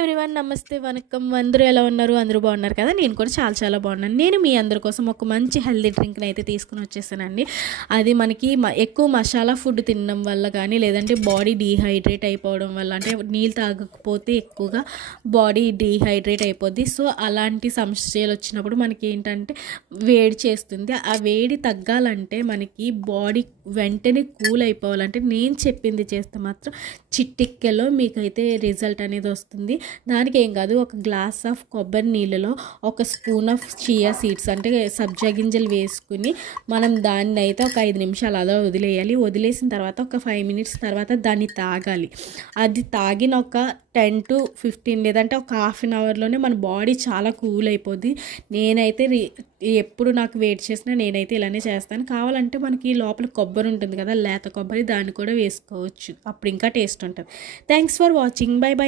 Everyone, నమస్తే, వనక్కం. అందరూ ఎలా ఉన్నారు? అందరూ బాగున్నారు కదా? నేను కూడా చాలా చాలా బాగున్నాను. నేను మీ అందరి కోసం ఒక మంచి హెల్తీ డ్రింక్ని అయితే తీసుకుని వచ్చేసానండి. అది మనకి ఎక్కువ మసాలా ఫుడ్ తినడం వల్ల కానీ, లేదంటే బాడీ డీహైడ్రేట్ అయిపోవడం వల్ల, అంటే నీళ్ళు తాగకపోతే ఎక్కువగా బాడీ డీహైడ్రేట్ అయిపోద్ది. సో అలాంటి సమస్యలు వచ్చినప్పుడు మనకి ఏంటంటే వేడి చేస్తుంది. ఆ వేడి తగ్గాలంటే మనకి బాడీ వెంటనే కూల్ అయిపోవాలంటే నేను చెప్పింది చేస్తే మాత్రం చిటిక్కెలో మీకైతే రిజల్ట్ అనేది వస్తుంది. దానికి ఏం కాదు, ఒక గ్లాస్ ఆఫ్ కొబ్బరి నీళ్ళలో ఒక స్పూన్ ఆఫ్ చియా సీడ్స్ అంటే సబ్జా గింజలు వేసుకుని మనం దాన్ని అయితే ఒక 5 నిమిషాలు అలా వదిలేయాలి. వదిలేసిన తర్వాత ఒక 5 మినిట్స్ తర్వాత దాన్ని తాగాలి. అది తాగిన ఒక 10 to 15 లేదంటే ఒక హాఫ్ అన్ అవర్లోనే మన బాడీ చాలా కూల్ అయిపోద్ది. నేనైతే ఎప్పుడు నాకు వెయిట్ చేసినా నేనైతే ఇలానే చేస్తాను. కావాలంటే మనకి లోపల కొబ్బరి ఉంటుంది కదా, లేత కొబ్బరి, దాన్ని కూడా వేసుకోవచ్చు. అప్పుడు ఇంకా టేస్ట్ ఉంటుంది. Thanks for watching. By by.